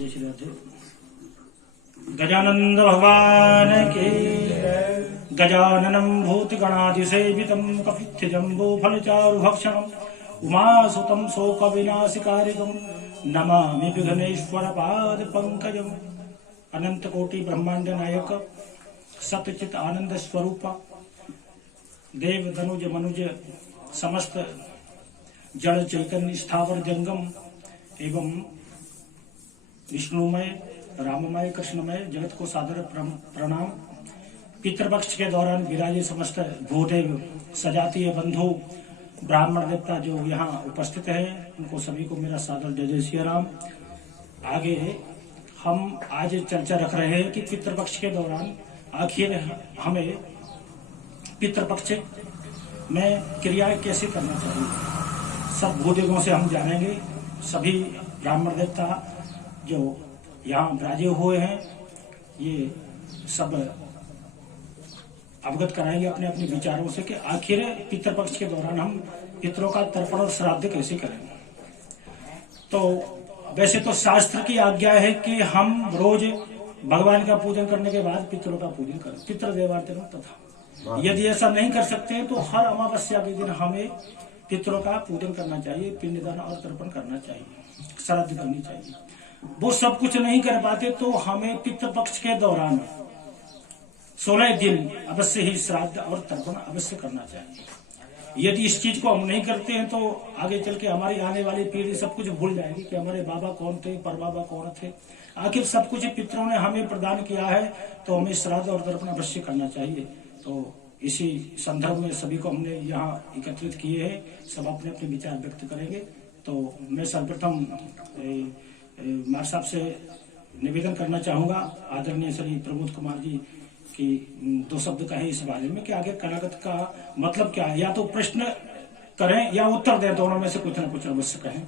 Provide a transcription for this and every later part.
जय श्री राधे। गजानंद भगवान के गजाननं भूतगणाधिसेवितं कपित्थजम्बूफलचारुभक्षणम् उमासुतं शोकविनाशकारिकं नमामि विघ्नेश्वरपादपङ्कजम्। अनंत कोटि ब्रह्मांड नायक सतचित आनंद स्वरूप देव धनुज मनुज समस्त जड़ चैतन्य स्थावर जंगम एवं विष्णुमय राममय कृष्णमय जगत को सादर प्रणाम। पितृपक्ष के दौरान विराजे समस्त भूदेव सजातीय बंधु ब्राह्मण देवता जो यहाँ उपस्थित है उनको सभी को मेरा सादर जय जय श्री राम। आगे हम आज चर्चा रख रहे हैं कि पितृपक्ष के दौरान आखिर हमें पितृपक्ष में क्रिया कैसे करना चाहिए। सब भूदेवों से हम जानेंगे, सभी ब्राह्मण देवता जो यहाँ विराजे हुए हैं ये सब अवगत कराएंगे अपने अपने विचारों से कि आखिर पितृपक्ष के दौरान हम पितरों का तर्पण और श्राद्ध कैसे करें। तो वैसे तो शास्त्र की आज्ञा है कि हम रोज भगवान का पूजन करने के बाद पितरों का पूजन करें, पितृ देवार्चन तथा यदि ऐसा नहीं कर सकते तो हर अमावस्या के दिन हमें पितरों का पूजन करना चाहिए, पिंडदान और तर्पण करना चाहिए, श्राद्ध करनी चाहिए। वो सब कुछ नहीं कर पाते तो हमें पितृपक्ष के दौरान 16 दिन अवश्य ही श्राद्ध और तर्पण अवश्य करना चाहिए। यदि इस चीज को हम नहीं करते हैं तो आगे चल के हमारी आने वाली पीढ़ी सब कुछ भूल जाएगी कि हमारे बाबा कौन थे, परबाबा कौन थे। आखिर सब कुछ पितरों ने हमें प्रदान किया है तो हमें श्राद्ध और तर्पण अवश्य करना चाहिए। तो इसी संदर्भ में सभी को हमने यहाँ एकत्रित किए हैं, सब अपने अपने विचार व्यक्त करेंगे। तो मैं सर्वप्रथम मार साहब से निवेदन करना चाहूंगा, आदरणीय श्री प्रमोद कुमार जी की 2 शब्द कहें इस बारे में कि आगे कलागत का मतलब क्या है। या तो प्रश्न करें या उत्तर दें, दोनों में से कुछ न कुछ अवश्य कहें।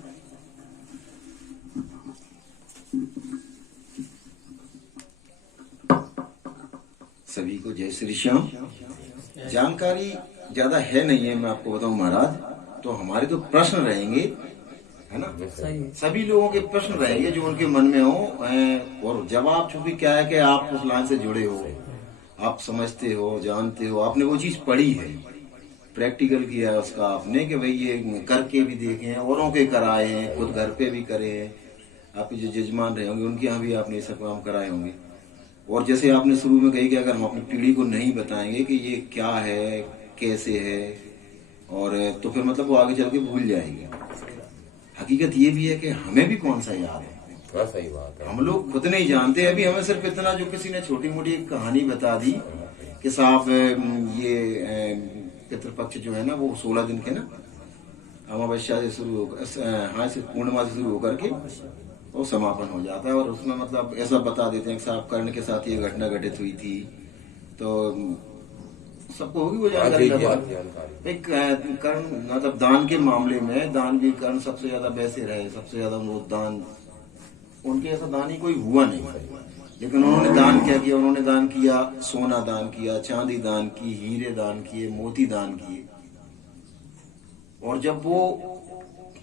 सभी को जय श्री श्याम। जानकारी ज्यादा है नहीं है, मैं आपको बताऊं महाराज। तो हमारे तो प्रश्न रहेंगे, है ना, सभी लोगों के प्रश्न रहेंगे जो उनके मन में हो। और जवाब चूंकि क्या है कि आप उस लाइन से जुड़े हो, आप समझते हो, जानते हो, आपने वो चीज पढ़ी है, प्रैक्टिकल किया है उसका आपने कि भाई ये करके भी देखे हैं, औरों के कराए हैं, खुद घर पे भी करे हैं। आपके जो जजमान रहे होंगे उनके यहाँ भी आपने ये सब काम कराए होंगे। और जैसे आपने शुरू में कही कि अगर हम अपनी पीढ़ी को नहीं बताएंगे कि ये क्या है, कैसे है, और तो फिर मतलब वो आगे चल के भूल जाएगी। हकीकत ये भी है कि हमें भी कौन सा याद है, सही बात है। हम लोग खुद नहीं जानते। अभी हमें सिर्फ इतना जो किसी ने छोटी मोटी कहानी बता दी कि साहब ये पितृपक्ष जो है ना वो 16 दिन के ना अमावस्या से शुरू होकर, हाँ, से पूर्णिमा से शुरू होकर के वो समापन हो जाता है। और उसमें मतलब ऐसा बता देते हैं कि साहब कर्ण के साथ ये घटना घटित हुई थी। तो सबको होगी वो जानकारी। एक कर्ण मतलब दान के मामले में दान भी कर्ण सबसे ज्यादा वैसे रहे, सबसे ज्यादा वो दान, उनके ऐसा दान ही कोई हुआ नहीं। लेकिन उन्होंने दान क्या किया, उन्होंने दान किया, सोना दान किया, चांदी दान की, हीरे दान किए, मोती दान किए। और जब वो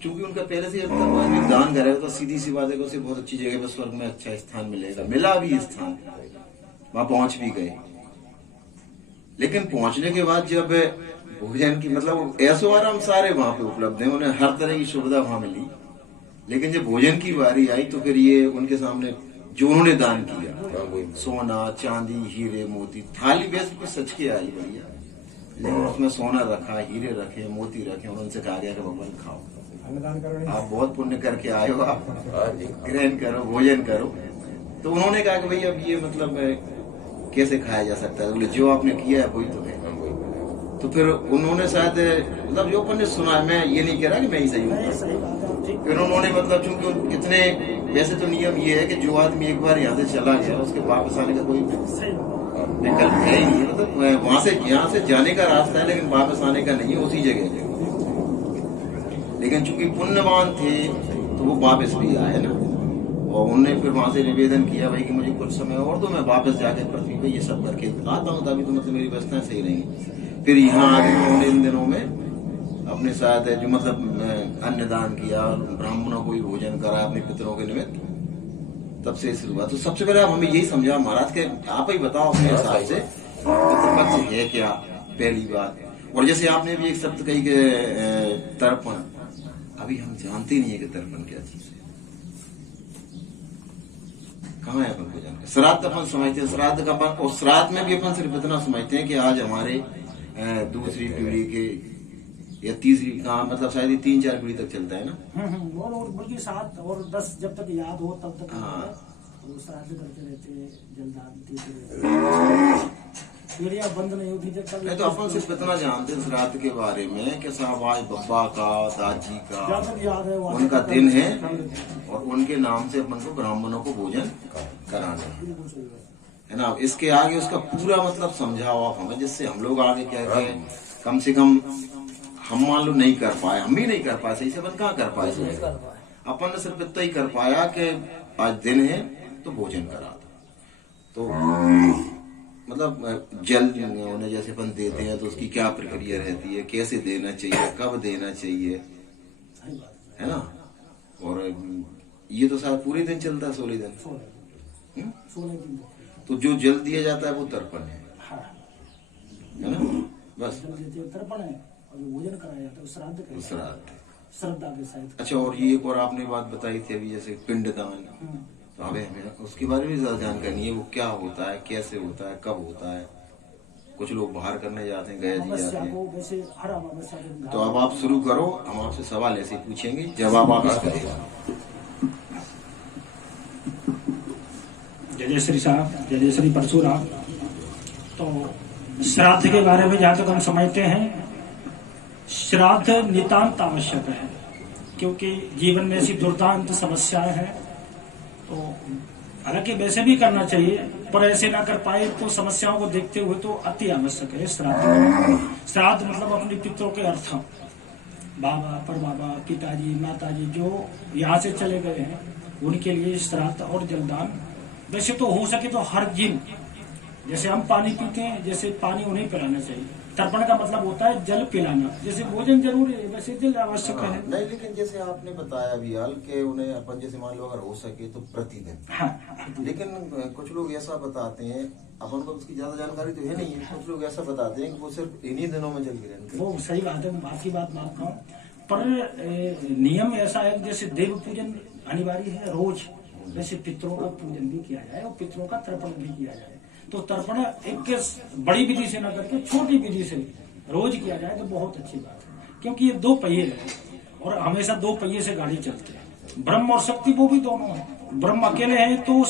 चूंकि उनका पहले से दान करेगा तो सीधी सी बात है कि उसे बहुत अच्छी जगह पर स्वर्ग में अच्छा स्थान मिलेगा, मिला भी स्थान, वहां पहुंच भी गए। लेकिन पहुंचने के बाद जब भोजन की मतलब ऐसो आराम सारे वहां पे उपलब्ध है, उन्हें हर तरह की सुविधा वहां मिली। लेकिन जब भोजन की बारी आई तो फिर ये उनके सामने जो उन्होंने दान किया, सोना चांदी हीरे मोती, थाली वैसे कुछ सच के आई बढ़िया, लेकिन उसमें सोना रखा, हीरे रखे, मोती रखे। उनसे कहा गया कि भगवान खाओ, आप बहुत पुण्य करके आए हो, आप ग्रहण करो, भोजन करो। तो उन्होंने कहा कि भाई अब ये मतलब कैसे खाया जा सकता है, बोले जो आपने किया है वही तो है। तो फिर उन्होंने शायद मतलब जो अपन ने सुना है, मैं ये नहीं कह रहा कि मैं ही सही हूँ। फिर उन्होंने मतलब चूंकि कितने वैसे तो नियम ये है कि जो आदमी एक बार यहाँ से चला गया उसके वापस आने का कोई विकल्प है ही नहीं। मतलब वहां से यहाँ से जाने का रास्ता है लेकिन वापस आने का नहीं है, उसी जगह। लेकिन चूंकि पुण्यवान थे तो वो वापस भी आए ना। और उन्होंने फिर वहां से निवेदन किया भाई कि मुझे कुछ समय और तो मैं वापस जाकर पृथ्वी पे ये सब करके आता हूँ, तभी तो मतलब मेरी व्यवस्थाएं सही रही। फिर यहाँ आगे उन्होंने इन दिनों में अपने साथ जो मतलब अन्नदान किया, ब्राह्मणों को भी भोजन करा अपने पितरों के निमित्त। तब से शुरू हुआ। तो सबसे पहले आप हमें यही समझा महाराज के, आप ही बताओ अपने हिसाब से पितृपक्ष है क्या, पहली बात। और जैसे आपने भी एक शब्द कही कि तर्पण, अभी हम जानते नहीं है कि तर्पण क्या चीज है, कहाँ है अपन को जानकर। श्राद्ध अपन समझते हैं, श्राद्ध का अपन, और श्राद्ध में भी अपन सिर्फ इतना समझते हैं कि आज हमारे दूसरी पीढ़ी के या तीसरी, मतलब शायद 3-4 पीढ़ी तक चलता है ना। और बल्कि 7 और 10 जब तक याद हो तब तक हाँ, श्राद्ध करते रहते, जलदान देते रहते, पीढ़ियां बंद नहीं होती जब तक। तो अपन सिर्फ इतना जानते हैं श्राद्ध के बारे में कि साहब आज बब्बा का, दादी का याद है उनका दिन है और उनके नाम से अपन को ब्राह्मणों को भोजन कराना है ना। इसके आगे उसका पूरा मतलब समझाओ आप हमें, जिससे हम लोग आगे क्या कहें, कम से कम हम मान लो नहीं कर पाए, हम भी नहीं कर पाए सही से, अपन कहाँ कर पाए, अपन ने सिर्फ इतना ही कर पाया कि आज दिन है तो भोजन करा दो। तो मतलब जल उन्हें जैसे अपन देते हैं तो उसकी क्या प्रक्रिया रहती है, कैसे देना चाहिए, कब देना चाहिए, है ना। और ये तो शायद पूरे दिन चलता है, 16 दिन। तो जो जल दिया जाता है वो तर्पण है ना, बस तर्पण है। और जो भोजन कराया जाता है श्राद्ध, श्रद्धा के साथ। अच्छा, और ये एक और आपने बात बताई थी अभी, जैसे पिंडदान, तो हमें उसके बारे में ज्यादा जानकारी है, वो क्या होता है, कैसे होता है, कब होता है। कुछ लोग बाहर करने जाते हैं, गया जी जाते हैं। तो अब आप शुरू करो, हम आपसे सवाल ऐसे पूछेंगे, जवाब आप इसका देगा। जय जय श्री साहब, जय जय श्री परशुराम। तो श्राद्ध के बारे में जहाँ तक हम समझते हैं, श्राद्ध नितांत आवश्यक है, क्योंकि जीवन में ऐसी दुर्दांत समस्याएं हैं। तो हालांकि वैसे भी करना चाहिए, पर ऐसे ना कर पाए तो समस्याओं को देखते हुए तो अति आवश्यक है श्राद्ध। श्राद्ध मतलब अपने पितरों के अर्थ, बाबा, परबाबा, पिताजी, माताजी जो यहाँ से चले गए हैं, उनके लिए श्राद्ध और जलदान। वैसे तो हो सके तो हर दिन, जैसे हम पानी पीते हैं, जैसे पानी उन्हें पिलाना चाहिए। तर्पण का मतलब होता है जल पिलाना, जैसे भोजन जरूरी है वैसे जल आवश्यक है। नहीं, लेकिन जैसे आपने बताया भी हाल के उन्हें अपन जैसे मान लो अगर हो सके तो प्रतिदिन। हाँ, लेकिन कुछ लोग ऐसा बताते हैं, अपन को उसकी ज्यादा जानकारी तो है नहीं है, कुछ लोग ऐसा बताते हैं कि वो सिर्फ इन्हीं दिनों में जल गिरन। वो सही बात है, मैं आपकी बात मानता हूँ, पर नियम ऐसा है जैसे देव पूजन अनिवार्य है रोज, वैसे पितरों का पूजन भी किया जाए और पितरों का तर्पण भी किया जाए। तो तर्पण एक बड़ी विधि से न करके छोटी विधि से रोज किया जाए तो बहुत अच्छी बात है, क्योंकि ये 2 पहिए है और हमेशा 2 पहिए से गाड़ी चलती है। ब्रह्म और शक्ति वो भी दोनों है। ब्रह्म अकेले हैं तो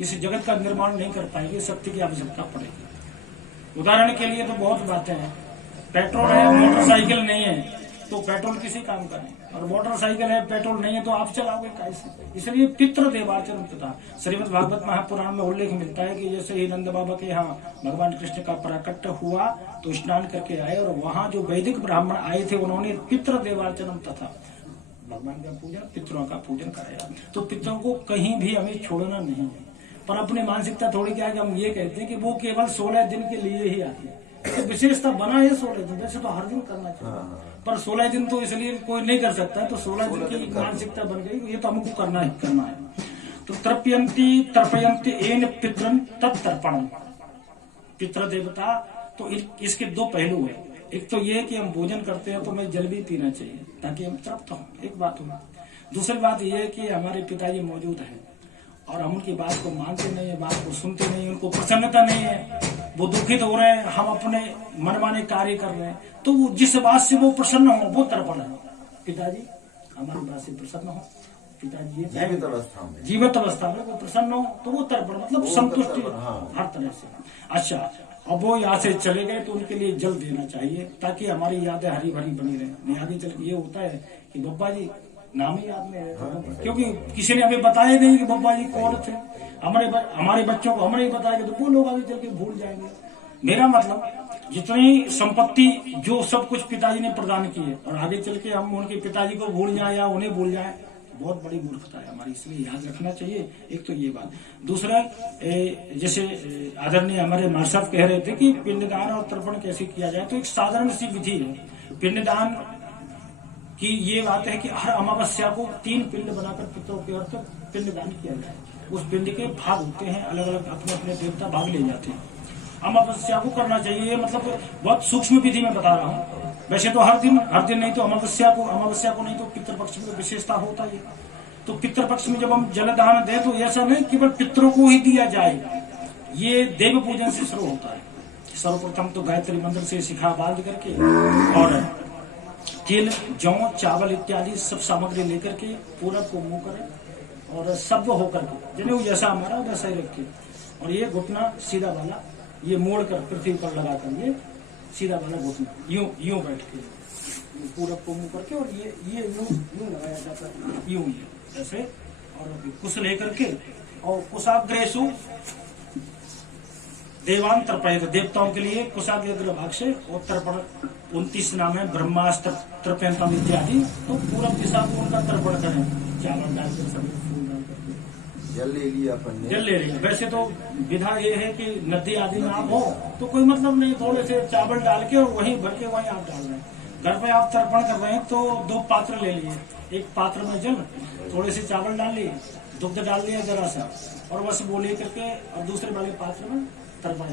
इस जगत का निर्माण नहीं कर पाएंगे, शक्ति की आवश्यकता पड़ेगी। उदाहरण के लिए तो बहुत बातें हैं, पेट्रोल है, मोटरसाइकिल नहीं है तो पेट्रोल किसी काम का नहीं, और मोटरसाइकिल है, पेट्रोल नहीं है तो आप चलाओगे कैसे। इसलिए पितृ देवाचरण तथा श्रीमद् भागवत महापुराण में उल्लेख मिलता है कि जैसे ही नंद बाबा के यहाँ भगवान कृष्ण का प्राकट्य हुआ तो स्नान करके आए, और वहाँ जो वैदिक ब्राह्मण आए थे उन्होंने पितृ देवाचरण तथा भगवान का पूजन, पितरों का पूजन कराया। तो पितरों को कहीं भी हमें छोड़ना नहीं है, पर अपनी मानसिकता थोड़ी क्या है कि हम ये कहते हैं कि वो केवल 16 दिन के लिए ही आती है। तो विशेषता बना है 16 दिन, वैसे तो हर दिन करना चाहिए, पर 16 दिन तो इसलिए कोई नहीं कर सकता है, तो 16 दिन की मानसिकता बन गई, ये तो हमको करना ही करना है। तो तर्पयन्ति एन पितरन तत्तर्पणम, पितृ देवता। तो इसके 2 पहलू है, एक तो ये कि हम भोजन करते हैं तो हमें जल भी पीना चाहिए ताकि हम तृप्त हों, एक बात हुआ। दूसरी बात यह है कि हमारे पिताजी मौजूद हैं और हम उनकी बात को मानते नहीं है, बात को सुनते नहीं, उनको प्रसन्नता नहीं है, वो दुखित हो रहे हैं, हम अपने मनमाने कार्य कर रहे हैं, तो वो जिस बात से वो प्रसन्न हो वो तर्पण है। पिताजी हमारी बात से प्रसन्न हो, पिताजी जीवित अवस्था में वो प्रसन्न हो तो वो तर्पण मतलब संतुष्टि हर तरह से। अच्छा, अब वो यहाँ से चले गए तो उनके लिए जल देना चाहिए ताकि हमारी यादें हरी भरी बनी रहे। आगे चल के ये होता है कि बब्बा जी नाम ही याद में है, क्योंकि किसी ने हमें बताया नहीं कि बब्बा जी कौन थे। हमारे बच्चों को हमने ही बताया तो वो लोग आगे चल के भूल जाएंगे। मेरा मतलब जितनी संपत्ति जो सब कुछ पिताजी ने प्रदान की है और आगे चल के हम उनके पिताजी को भूल जाए या उन्हें भूल जाए, बहुत बड़ी मूर्खता है हमारी, इसलिए याद रखना चाहिए। एक तो ये बात। दूसरा, जैसे आदरणीय हमारे मार साहब कह रहे थे कि पिंडदान और तर्पण कैसे किया जाए, तो एक साधारण सी विधि है पिंडदान की। ये बात है कि हर अमावस्या को 3 पिंड बनाकर पितरों के अर्थ पिंडदान किया जाए। उस पिंड के भाग होते हैं, अलग अलग अपने अपने देवता भाग ले जाते हैं। अमावस्या को करना चाहिए, मतलब बहुत सूक्ष्म विधि में बता रहा हूँ। वैसे तो हर दिन नहीं तो अमावस्या को नहीं तो पितृपक्ष में विशेषता होता है। तो पितृपक्ष में जब हम जलदान दें तो ऐसा नहीं केवल पितरों को ही दिया जाए, ये देव पूजन से शुरू होता है। सर्वप्रथम तो गायत्री मंत्र से शिखा बांध करके और तिल, जौ, चावल इत्यादि सब सामग्री लेकर के पूरब को मुंह करें और सब होकर के जनेऊ जैसा हमारा वैसा ही रखे, और ये घुटना सीधा वाला ये मोड़ कर पृथ्वी पर लगा कर ये सीधा वाला घुटना यूं बैठ के पूरब को मुंह करके, और ये यूं लगाया जाता है, यूं ऐसे, और कुश लेकर के और कुशाग्रेसु देवांतर्पयत, देवताओं के लिए कुशाग्र भाग से और तर्पण 29 नाम है, ब्रह्मास्त्र तर्पयतम इत्यादि। तो पूरब दिशा को उनका तर्पण करें, चावल डालकर सभी फूल डालकर जल ले लिया अपन ने, जल ले लिया। वैसे तो विधा ये है कि नदी आदि में आप हो तो कोई मतलब नहीं, थोड़े से चावल डाल के और वहीं भर के वहीं आप डाल रहे हैं। घर पे आप तर्पण कर रहे हैं तो 2 पात्र ले लिए, एक पात्र में जल, थोड़े से चावल डाल लिए, दुग्ध डाल दिया जरा सा, और बस वो ले करके और दूसरे वाले पात्र में तर्पण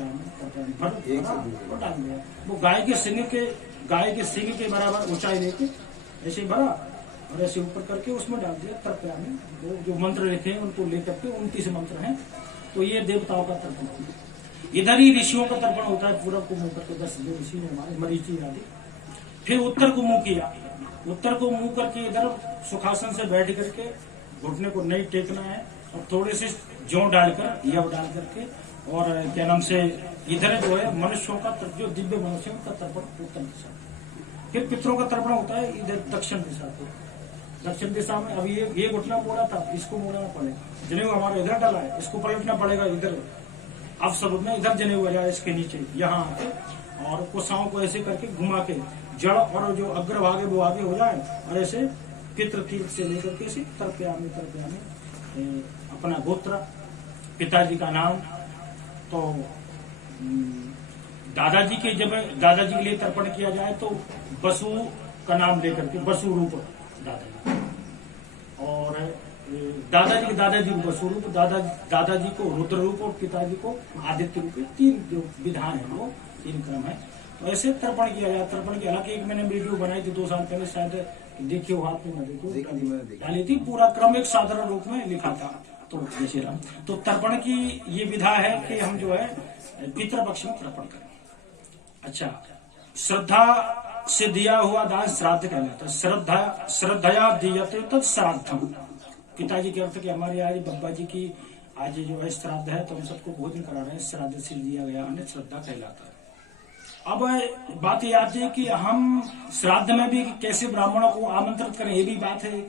डाल दिया। वो गाय के सिंग के बराबर ऊंचाई लेके ऐसे भरा और ऐसे ऊपर करके उसमें डाल दिया तर्पया में। वो जो मंत्र लिखे हैं उनको लेकर के 29 मंत्र हैं, तो ये देवताओं का तर्पण। इधर ही ऋषियों का तर्पण होता है, पूरब को मुंह करके 10 ऋषि ने हमारे मरीचि आदि। फिर उत्तर को मुंह किया, उत्तर को मुंह करके इधर सुखासन से बैठ करके घुटने को नहीं टेकना है, और थोड़े से जौ डालकर यव डाल करके, और क्या नाम से इधर जो है मनुष्यों का जो दिव्य मनुष्यों का तर्पण उत्तर दिशा। फिर पितरों का तर्पण होता है इधर दक्षिण दिशा को। दक्षिण दिशा में अभी ये घुटना मोड़ा था, इसको मोड़ना पड़ेगा। जनेऊ हमारा इधर डाला है, इसको पलटना पड़ेगा इधर, अब स्वरूप में इधर जनेऊ आ जाए इसके नीचे यहाँ आके, और कुशाओं को ऐसे करके घुमा के जड़ और जो अग्रभाग है वो आगे हो जाए, और ऐसे पितृ तीर्थ से लेकर के तर्पया में अपना गोत्र, पिताजी का नाम। तो दादाजी के लिए तर्पण किया जाए तो बसु का नाम लेकर के, बसु रूप दादाजी, और दादाजी को बसु रूप, दादाजी को रुद्र रूप और पिताजी को आदित्य रूप। 3 जो विधान है वो 3 क्रम है। तो ऐसे तर्पण किया जाए। तर्पण की हालांकि एक मैंने वीडियो बनाई थी 2 साल पहले, शायद देखिए हो आपने, न देखो डाली थी, पूरा क्रम एक साधारण रूप में लिखा था। तो जैसे राम, तो तर्पण की ये विधा है कि हम जो है पितृपक्ष में तर्पण करें। अच्छा, श्रद्धा से दिया हुआ दान श्राद्ध कहलाता है। श्रद्धया दीयते तत् श्राद्धम। पिताजी के अर्थ कि हमारे आज बब्बा जी की आज जो है श्राद्ध है, तो हम सबको भोजन करा रहे हैं, श्राद्ध से दिया गया हमें श्रद्धा कहलाता है। अब बात ये आती है कि हम श्राद्ध में भी कैसे ब्राह्मणों को आमंत्रित करें, ये भी बात है।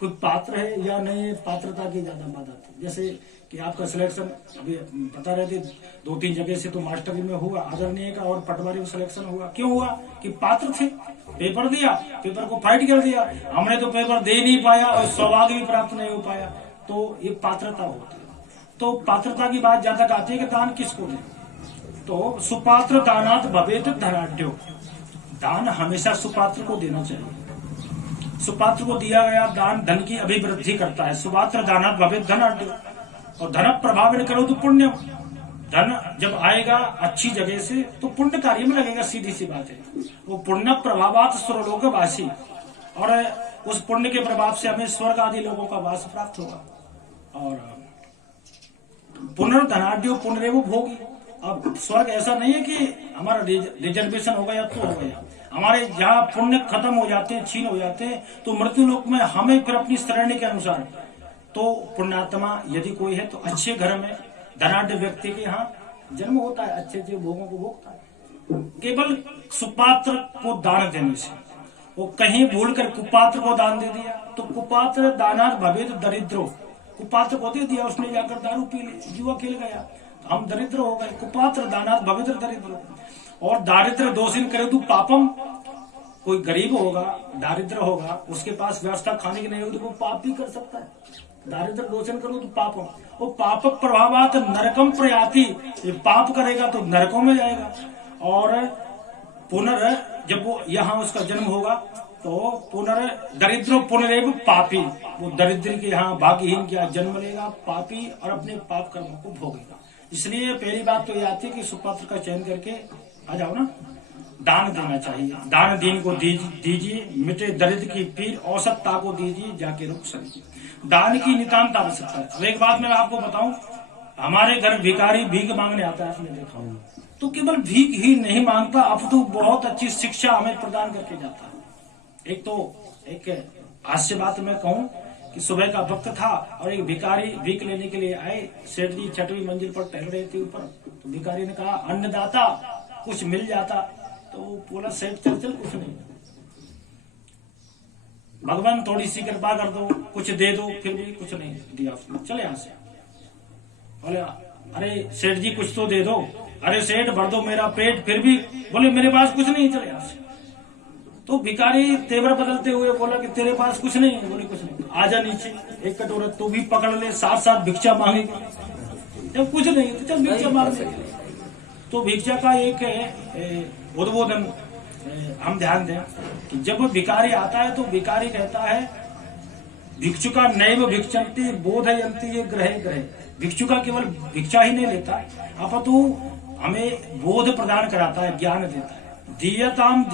कोई पात्र है या नहीं, पात्रता की ज्यादा बात आती है। जैसे कि आपका सिलेक्शन अभी बता रहे थे 2-3 जगह से तो मास्टरी में हुआ, आदरणीय का और पटवारी में सिलेक्शन हुआ। क्यों हुआ? कि पात्र थे, पेपर दिया, पेपर को फाइट कर दिया, हमने तो पेपर दे नहीं पाया और सौभाग्य भी प्राप्त नहीं हो पाया। तो ये पात्रता होती है। तो पात्रता की बात जहां तक आती है कि दान किसको दें, तो सुपात्र दानात भवेत धनाढ्यो। दान हमेशा सुपात्र को देना चाहिए। सुपात्र को दिया गया दान धन की अभिवृद्धि करता है। सुपात्र दानात भवेत धनाढ्यो। और धन प्रभावित करो तो पुण्य। धन जब आएगा अच्छी जगह से तो पुण्य कार्य में लगेगा, सीधी सी बात है। वो पुण्य प्रभावात स्वर्लोक वासी, और उस पुण्य के प्रभाव से हमें स्वर्ग आदि लोगों का वास प्राप्त होगा। और पुनर्धनाढ्यो पुनरेव भोगी। अब स्वर्ग ऐसा नहीं है कि हमारा रिजर्वेशन हो गया तो हो गया। हमारे जहाँ पुण्य खत्म हो जाते हैं, छीन हो जाते हैं, तो मृत्यु लोक में हमें फिर अपनी श्रेणी के अनुसार, तो पुण्यात्मा यदि कोई है तो अच्छे घर में धनाढ्य व्यक्ति के यहाँ जन्म होता है, अच्छे अच्छे भोगों को भोगता है। केवल सुपात्र को दान देने से, वो कहीं भूलकर कुपात्र को दान दे दिया तो कुपात्र दानात भवेत दरिद्रो। कुपात्र को दे दिया, उसने जाकर दारू पी ली, जुआ खेल गया, हम दरिद्र हो गए। कुपात्र दानात भवेत दरिद्रो। और दारिद्र दोषिन करे तो पापम। कोई गरीब होगा, दारिद्र होगा, उसके पास व्यवस्था खाने की नहीं होगी तो वो पाप भी कर सकता है। दारिद्र दोषण करो तो पापम, वो पाप प्रभावात नरकम प्रयाति। ये पाप करेगा तो नरकों में जाएगा। और पुनर् जब वो यहाँ उसका जन्म होगा तो दरिद्रो पुनरेव पापी, वो दरिद्र के यहाँ भाग्यहीन क्या जन्म लेगा, पापी, और अपने पाप कर्मों को भोगेगा। इसलिए पहली बात तो ये आती है कि सुपात्र का चयन करके आ जाओ ना, दान देना चाहिए। दान दीन को दीजिए, मिटे दरिद्र की पीर, औसतता को दीजिए, जाके रुक सके। दान की नितांत आवश्यकता है। और एक बात मैं आपको बताऊं, हमारे घर भिखारी भीख मांगने आता है, आपने देखा हो, तो केवल भीख ही नहीं मांगता, अब तो बहुत अच्छी शिक्षा हमें प्रदान करके जाता है। एक हास्य बात मैं कहूं कि सुबह का वक्त था और एक भिखारी भीख लेने के लिए आए। सेठ जी 6वीं मंजिल पर टहल रहे थे ऊपर, तो भिखारी ने कहा, अन्नदाता कुछ मिल जाता। तो बोला, सेठ चल कुछ नहीं, भगवान थोड़ी सी कृपा कर दो, कुछ दे दो, फिर भी कुछ नहीं दिया उसने, चले यहां से। बोले, अरे सेठ जी कुछ तो दे दो। अरे सेठ भर दो मेरा पेट, फिर भी बोले मेरे पास कुछ नहीं, चले यहां से। तो भिखारी तेवर बदलते हुए बोला कि तेरे पास कुछ नहीं है? बोले कुछ नहीं। आजा नीचे, एक कटोरा तू भी पकड़ ले, साथ भिक्षा मांगेगी। जब कुछ नहीं तो चल भिक्षा मांग ले। तो भिक्षा का एक उद्बोधन हम ध्यान दें कि जब भिखारी आता है तो भिखारी कहता है, भिक्षुका नैव भिक्षन्ति बोधयन्ति ये ग्रहे। भिक्षुका केवल भिक्षा ही नहीं लेता, अपितु हमें बोध प्रदान कराता है, ज्ञान देता है। दीयताम,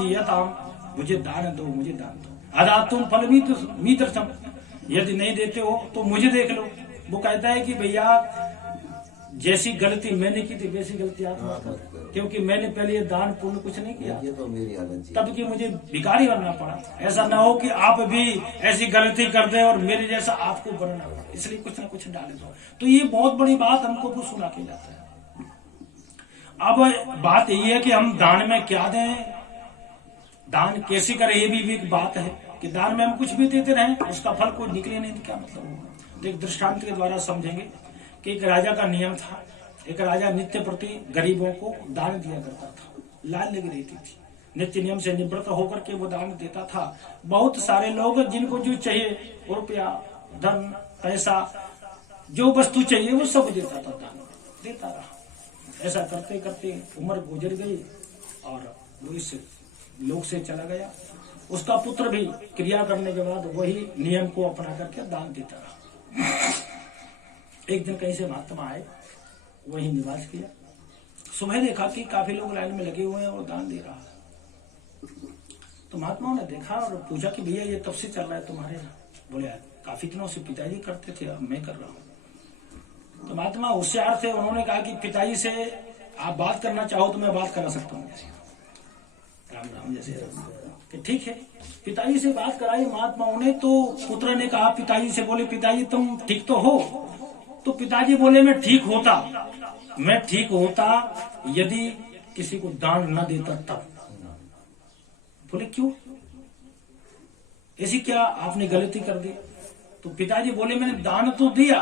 मुझे दान दो, मुझे दान दो। अदातुम फल मीतरसम, यदि नहीं देते हो तो मुझे देख लो। वो कहता है कि भैया जैसी गलती मैंने की थी वैसी गलती आप मत करो, क्योंकि मैंने पहले ये दान पुण्य कुछ नहीं किया, ये तो मेरी हालत तब कि मुझे भिखारी बनना पड़ा। ऐसा ना हो कि आप भी ऐसी गलती कर दे और मेरे जैसा आपको बनना पड़ा, इसलिए कुछ ना कुछ डाले दो। तो ये बहुत बड़ी बात हमको वो सुना के जाता है। अब बात यही है कि हम दान में क्या दें, दान कैसे करें, ये भी एक बात है कि दान में हम कुछ भी देते रहें, उसका फल कोई निकले नहीं, क्या मतलब होगा। तो एक दृष्टांत के द्वारा समझेंगे कि एक राजा का नियम था। एक राजा नित्य प्रति गरीबों को दान दिया करता था, लाल लगी रहती थी, नित्य नियम से निवृत्त होकर के वो दान देता था। बहुत सारे लोग जिनको जो चाहिए, रुपया, धन, पैसा, जो वस्तु चाहिए वो सब देता था, दान देता रहा। ऐसा करते करते उम्र गुजर गई और वो इस लोक से चला गया। उसका पुत्र भी क्रिया करने के बाद वही नियम को अपना करके दान देता रहा। एक दिन कहीं से महात्मा आए, वही निवास किया। सुबह देखा कि काफी लोग लाइन में लगे हुए हैं और दान दे रहा है। तो महात्माओं ने देखा और पूछा कि भैया ये कब से चल रहा है तुम्हारे यहाँ? बोले काफी दिनों से पिताजी करते थे, अब मैं कर रहा हूँ। तो महात्मा होशियार थे, उन्होंने कहा कि पिताजी से आप बात करना चाहो तो मैं बात करा सकता हूँ, राम राम जैसे कि ठीक है। पिताजी से बात कराई महात्माओं ने। तो पुत्र ने कहा पिताजी से, बोले पिताजी तुम ठीक तो हो? तो पिताजी बोले मैं ठीक होता यदि किसी को दान न देता तब। बोले क्यों, ऐसी क्या आपने गलती कर दी? तो पिताजी बोले मैंने दान तो दिया,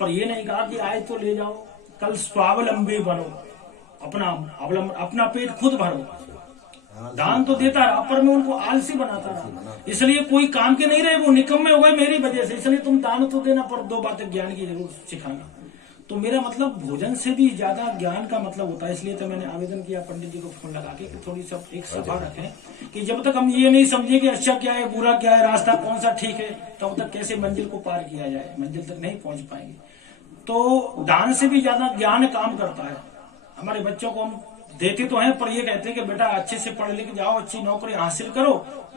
पर ये नहीं कहा कि आए तो ले जाओ, कल स्वावलंबी बनो, अपना पेट खुद भरो। दान तो देता रहा पर मैं उनको आलसी बनाता रहा, इसलिए कोई काम के नहीं रहे, वो निकम्मे हो गए मेरी वजह से। इसलिए तुम दान तो देना, पर दो बातें ज्ञान की जरूर सिखाना। तो मेरा मतलब भोजन से भी ज्यादा ज्ञान का मतलब होता है। इसलिए तो मैंने आवेदन किया पंडित जी को फोन लगा के कि थोड़ी सा एक सभा रखें कि जब तक हम ये नहीं समझे कि अच्छा क्या है बुरा क्या है, रास्ता कौन सा ठीक है, तब तक कैसे मंजिल को पार किया जाए, मंजिल तक नहीं पहुंच पाएंगे। तो दान से भी ज्यादा ज्ञान काम करता है। हमारे बच्चों को हम देते तो हैं, पर ये कहते हैं कि बेटा अच्छे से पढ़ लिख जाओ, अच्छी नौकरी हासिल करो,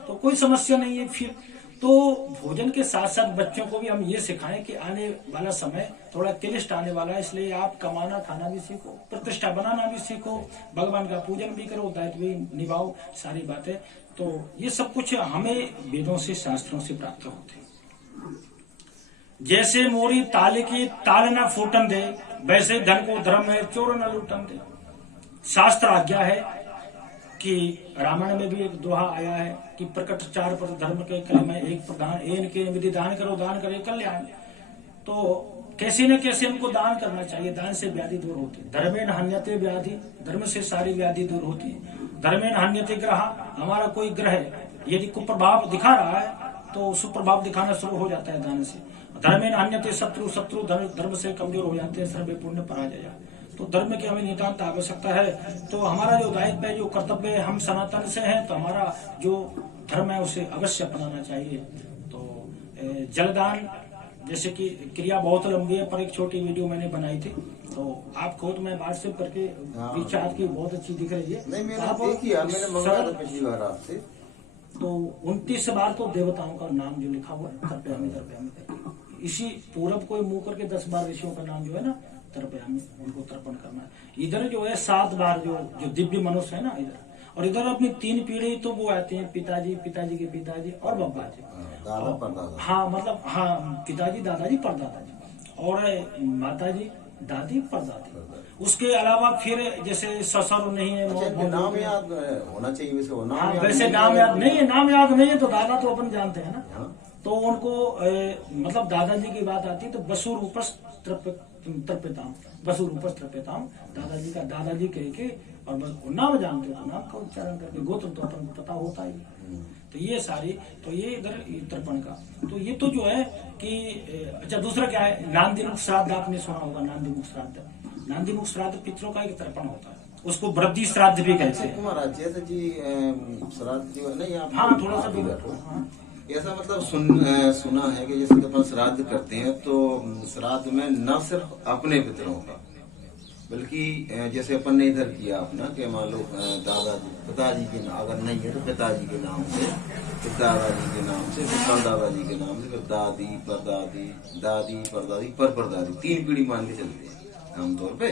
तो कोई समस्या नहीं है। फिर तो भोजन के साथ साथ बच्चों को भी हम ये सिखाएं कि आने वाला समय थोड़ा क्लिष्ट आने वाला है, इसलिए आप कमाना खाना भी सीखो, प्रतिष्ठा बनाना भी सीखो, भगवान का पूजन भी करो, दायित्व भी निभाओ, सारी बातें। तो ये सब कुछ हमें वेदों से शास्त्रों से प्राप्त होते हैं। जैसे मोरी ताले की ताल न फूटन दे, वैसे धन को धर्म है चोर न लूटन दे। शास्त्र आज्ञा है कि रामायण में भी एक दोहा आया है कि प्रकट चार पर धर्म के कलम एक प्रधान, एन के विधि दान करो, दान करे कल्याण। तो कैसे न कैसे हमको दान करना चाहिए, दान से व्याधि दूर होती है। धर्मेण हन्यते व्याधि, धर्म से सारी व्याधि दूर होती है। धर्मेण हन्यते ग्रह, हमारा कोई ग्रह यदि कुप्रभाव दिखा रहा है तो सुप्रभाव दिखाना शुरू हो जाता है दान से। धर्मेण हन्यते शत्रु, शत्रु धर्म से कमजोर हो जाते हैं। सर्वे पुण्य पराजय, तो धर्म की हमें नितांत आवश्यकता है। तो हमारा जो दायित्व है, जो कर्तव्य है, हम सनातन से हैं, तो हमारा जो धर्म है उसे अवश्य अपनाना चाहिए। तो जलदान जैसे कि क्रिया बहुत लंबी है, पर एक छोटी वीडियो मैंने बनाई थी, तो आप खुद मैं व्हाट्सएप करके विचार की बहुत अच्छी दिख रही है। नहीं, मैंने देखी है, मैंने मंगाया था पिछली बार आपसे। तो 29 बार तो देवताओं का नाम जो लिखा हुआ है, तर्पयामि तर्पयामि। इसी पूरब को मुंह करके 10 बार ऋषियों का नाम जो है ना, तर्पयामि, उनको तर्पण करना है। इधर जो है 7 बार जो दिव्य मनुष्य है ना इधर, और इधर अपनी 3 पीढ़ी तो वो आते हैं, पिताजी, पिताजी के पिताजी और बाबा जी, दादा परदादा। हाँ मतलब हाँ, पिताजी, दादाजी, परदादाजी, और माताजी, दादी, परदादी। उसके अलावा फिर जैसे ससुर नहीं है, नाम याद होना चाहिए वैसे। हाँ, वैसे नाम याद नहीं है, नाम याद नहीं है तो दादा तो अपन जानते हैं ना। तो उनको मतलब दादाजी की बात आती है तो बसुर उपस तर्पिताम, बसुर उपस तर्पिताम, दादाजी का दादाजी कह के, और बस नाम जानते हो तो नाम का उच्चारण करके, गोत्र तो अपन पता होता ही। तो ये सारी, तो ये इधर तर्पण का, तो ये तो जो है कि अच्छा, दूसरा क्या है, नांदीमुख श्राद्ध आपने सुना होगा। नांदीमुख श्राद्ध, नांदीमुख श्राद्ध पितरों का एक तर्पण होता है, उसको वृद्धि श्राद्ध भी कहते हैं। कुमार जी श्राद्ध जो है ना, यहाँ हाँ थोड़ा सा ऐसा मतलब सुना है कि जैसे अपन श्राद्ध करते हैं तो श्राद्ध में न सिर्फ अपने पितरों का, बल्कि जैसे अपन ने इधर किया अपना कि मान लो दादाजी, पिताजी के नाम अगर नहीं है तो पिताजी के नाम से, फिर दादाजी के नाम से, फिर परदादाजी के नाम से, फिर दादी, परदादी, दादी, परदादी, परदादी, 3 पीढ़ी मान के चलते हैं आमतौर पे।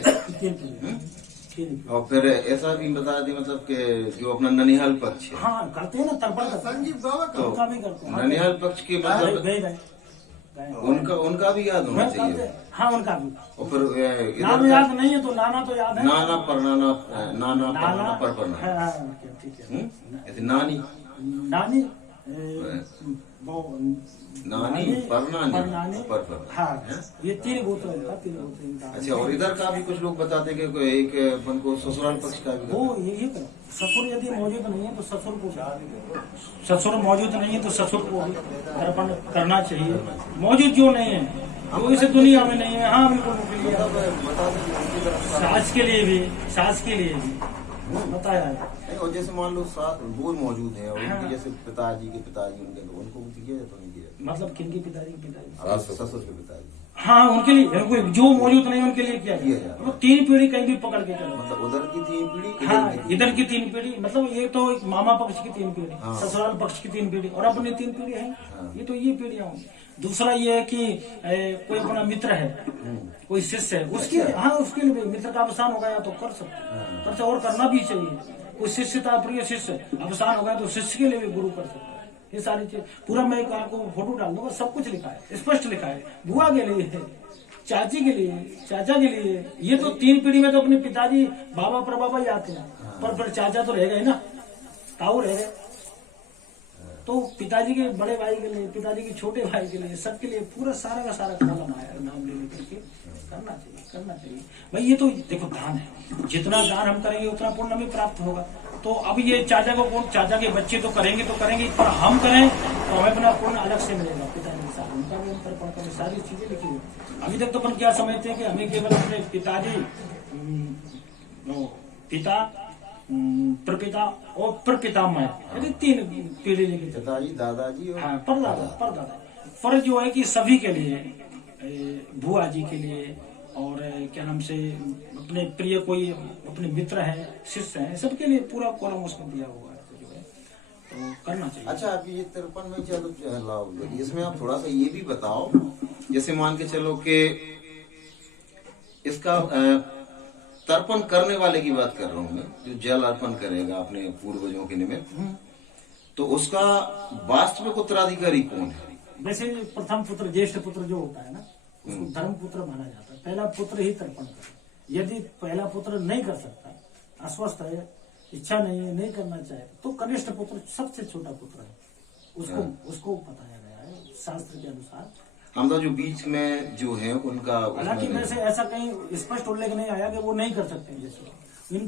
और फिर ऐसा भी बता दी मतलब कि जो अपना ननिहाल पक्ष है, हाँ करते हैं ना तर्पण, संजीव बाबा तो उनका भी करते हैं। ननिहाल पक्ष के मतलब उनका भी याद होना चाहिए। हाँ उनका भी। और फिर नाम याद नहीं है तो नाना तो याद है, नाना परनाना, नाना परनाना पर परना, ठीक है। ऐसे नानी, नानी, नानी, परनानी, पर। हाँ, ये 3 गोत्र है, 3 गोत्र। अच्छा, और इधर का भी कुछ लोग बताते हैं कि एक अपन को ससुराल पक्ष का भी, वो यही करो, ससुर यदि मौजूद नहीं है तो ससुर को, ससुर मौजूद नहीं है तो ससुर को तर्पण करना चाहिए। मौजूद जो नहीं है, वो इस दुनिया में नहीं है, हाँ बिल्कुल, सास के लिए भी, सास के लिए भी बताया है। और जैसे मान लो वो मौजूद है, और उनके जैसे पिताजी के पिताजी, उनको किया जाता नहीं किया, मतलब किनके पिताजी के पिताजी, ससुर के पिताजी, हाँ उनके लिए, जो मौजूद नहीं उनके लिए किया जाए। वो 3 पीढ़ी कहीं भी पकड़ के चलो, मतलब उधर की 3 पीढ़ी, हाँ इधर की 3 पीढ़ी, मतलब ये तो मामा पक्ष की 3 पीढ़ी, ससुराल पक्ष की 3 पीढ़ी, और अपनी 3 पीढ़ी है। ये तो ये पीढ़ियां होंगी। दूसरा ये है कि कोई अपना मित्र है, कोई शिष्य है, उसके हाँ उसके लिए भी मित्र का अवसान हो गया तो कर सकते, और करना भी चाहिए। कोई शिष्य था, प्रिय शिष्य अवसान हो गया तो शिष्य के लिए भी गुरु कर सकते हैं। ये सारी चीज पूरा मैं आपको फोटो डाल दूंगा, सब कुछ लिखा है, स्पष्ट लिखा है। बुआ के लिए, चाची के लिए, चाचा के लिए, ये तो 3 पीढ़ी में तो अपने पिताजी, बाबा, परबाबा ही आते हैं, पर फिर चाचा तो रह गए ना, ताऊ रह गए। तो पिताजी के बड़े भाई के लिए, पिताजी के छोटे भाई के लिए, सबके लिए पूरा सारा का सारा कॉलम आया है, नाम ले लेकर के करना चाहिए, करना चाहिए भाई। ये तो देखो दान है, जितना दान हम करेंगे उतना पुण्य हमें प्राप्त होगा। तो अब ये चाचा को कौन, चाचा के बच्चे तो करेंगे, पर हम करें तो हमें अपना पुण्य अलग से मिलेगा। पिताजी के साथ उनका भी अंतर पड़ता है, सारी चीजें लिखी हुई। अभी तक तो अपन क्या समझते हैं कि हमें केवल अपने पिताजी, पिता, प्रपिता और प्रपितामह, यदि 3 पीढ़ी लेके पिताजी, दादाजी और हाँ परदादा। फर्ज जो है कि सभी के लिए, बुआ जी के लिए, और क्या नाम से अपने प्रिय कोई अपने मित्र हैं, शिष्य हैं, सबके लिए पूरा कॉलम उसमें दिया हुआ है, जो है तो करना चाहिए। अच्छा, आप ये 53 में चलो, इसमें आप थोड़ा सा ये भी बताओ, जैसे मान के चलो कि इसका तर्पण करने वाले की बात कर रहा हूँ मैं, जो जल अर्पण करेगा अपने पूर्वजों के निमित्त, तो उसका वास्तविक उत्तराधिकारी कौन है? वैसे प्रथम पुत्र, ज्येष्ठ पुत्र जो होता है ना, उसको धर्म पुत्र माना जाता है। पहला पुत्र ही तर्पण करे। यदि पहला पुत्र नहीं कर सकता, अस्वस्थ है, इच्छा नहीं है, नहीं करना चाहे, तो कनिष्ठ पुत्र सबसे छोटा पुत्र है, उसको बताया गया है शास्त्र के अनुसार। हम तो जो बीच में जो है उनका, हालांकि वैसे ऐसा कहीं स्पष्ट उल्लेख नहीं आया कि वो नहीं कर सकते, जैसे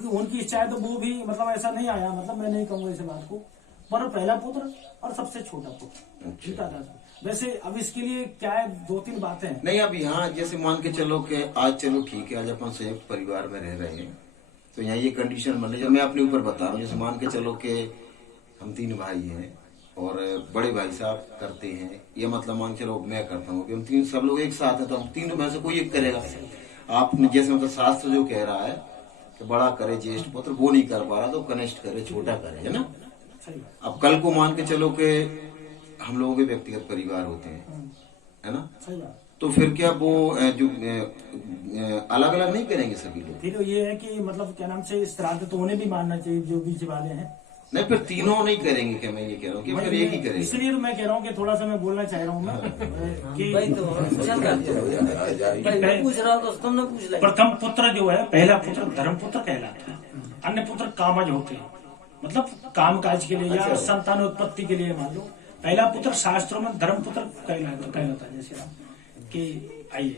उनकी इच्छा है तो वो भी, मतलब ऐसा नहीं आया, मतलब मैं नहीं कहूंगा इस बात को, पर पहला पुत्र और सबसे छोटा पुत्र, वैसे अब इसके लिए क्या है, 2-3 बातें हैं। नहीं, अब यहाँ जैसे मान के चलो कि आज चलो ठीक है, आज अपन संयुक्त परिवार में रह रहे हैं, तो यहाँ ये कंडीशन बने, जब मैं अपने ऊपर बता रहा हूँ, जैसे मान के चलो कि हम 3 भाई हैं और बड़े भाई साहब करते हैं, ये मतलब मान के चलो मैं करता हूँ कि हम 3 सब लोग एक साथ हैं, तो हम 3 में से कोई एक करेगा। आपने जैसे मतलब शास्त्र जो कह रहा है कि बड़ा करे ज्येष्ठ पुत्र, वो नहीं कर पा रहा तो कनिष्ठ करे, छोटा करे, है ना। अब कल को मान के चलो कि हम लोगों के व्यक्तिगत परिवार होते हैं, है ना, तो फिर क्या वो जो अलग अलग नहीं करेंगे सभी लोग? फिर ये है कि मतलब क्या नाम से श्राद्ध तो उन्हें भी मानना चाहिए जो बीच वाले हैं। नहीं, फिर तीनों नहीं करेंगे क्या? मैं ये कह रहा हूँ कि फिर एक ही करेंगे। इसलिए तो मैं कह रहा हूँ कि थोड़ा सा मैं बोलना चाह रहा हूँ मैं कि प्रथम पुत्र जो है, पहला पुत्र धर्म पुत्र कहलाता है, अन्य पुत्र कामज होते हैं, मतलब काम काज के लिए या संतान उत्पत्ति के लिए। मान लो पहला पुत्र शास्त्रों में धर्म पुत्र कहलाता है। जैसे कि आइए,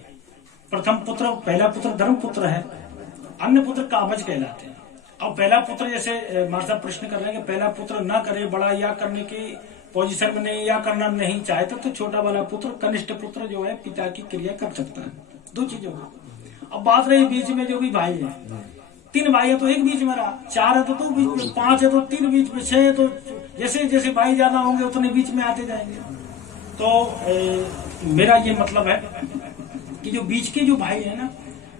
प्रथम पुत्र पहला पुत्र धर्म पुत्र है, अन्य पुत्र कामज कहलाते हैं। अब पहला पुत्र जैसे हमारे साहब प्रश्न कर रहे हैं कि पहला पुत्र ना करे, बड़ा या करने की पोजीशन में नहीं या करना नहीं चाहता, तो छोटा वाला पुत्र कनिष्ठ पुत्र जो है पिता की क्रिया कर सकता है। 2 चीजें। अब बात रही बीच में जो भी भाई है, 3 भाई है तो एक बीच में रहा, 4 है तो 2 बीच में, 5 है तो 3 बीच में, 6 है तो जैसे जैसे भाई ज्यादा होंगे उतने बीच में आते जाएंगे। तो मेरा ये मतलब है कि जो बीच के जो भाई है ना,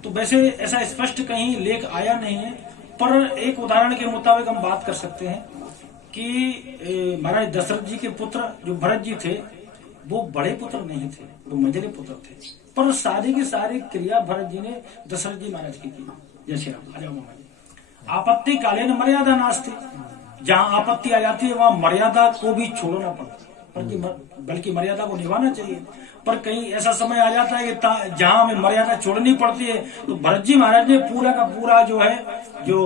तो वैसे ऐसा स्पष्ट कहीं लेख आया नहीं है, पर एक उदाहरण के मुताबिक हम बात कर सकते हैं कि महाराज दशरथ जी के पुत्र जो भरत जी थे, वो बड़े पुत्र नहीं थे, वो मंझले पुत्र थे, पर सारी की सारी क्रिया भरत जी ने दशरथ जी महाराज की जय श्री राम। आपत्ति कालीन मर्यादा नास्ती, जहाँ आपत्ति आ जाती है वहां मर्यादा को भी छोड़ना पड़ता, बल्कि मर्यादा को निभाना चाहिए। पर कहीं ऐसा समय आ जाता है कि जहाँ हमें मर्यादा छोड़नी पड़ती है, तो भरत जी महाराज ने पूरा का पूरा जो है जो